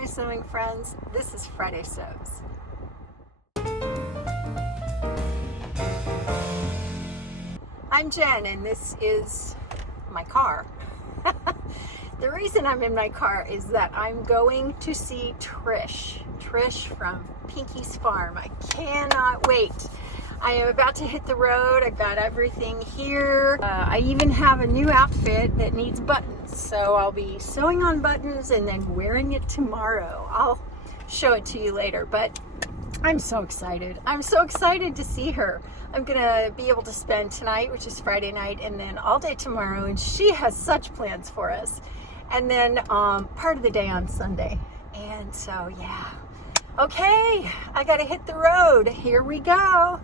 my sewing friends. This is Friday Sews. I'm Jen and this is my car. The reason I'm in my car is that I'm going to see Trish from Pinky's Farm. I cannot wait. I am about to hit the road. I've got everything here. I even have a new outfit that needs buttons. So I'll be sewing on buttons and then wearing it tomorrow. I'll show it to you later, but I'm so excited. I'm so excited to see her. I'm gonna be able to spend tonight, which is Friday night, and then all day tomorrow, and she has such plans for us. And then part of the day on Sunday. And so, yeah. Okay, I gotta hit the road. Here we go.